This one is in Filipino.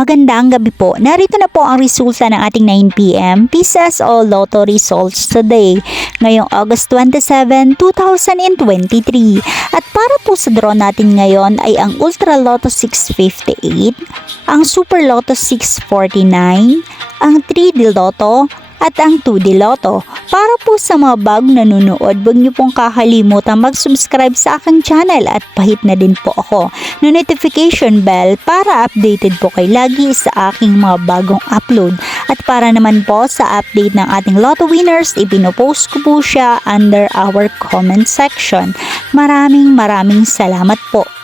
Magandang gabi po. Narito na po ang resulta ng ating 9 p.m. Pieces o Lotto results today, ngayong August 27, 2023. At para po sa draw natin ngayon ay ang Ultra Lotto 658, ang Super Lotto 649, ang 3D Lotto, at ang 2D Lotto. Para po sa mga bagong nanonood, huwag niyo pong kakalimutan mag-subscribe sa aking channel at pahit na din po ako ng notification bell para updated po kayo lagi sa aking mga bagong upload. At para naman po sa update ng ating Lotto winners, ipinopost ko po siya under our comment section. Maraming salamat po.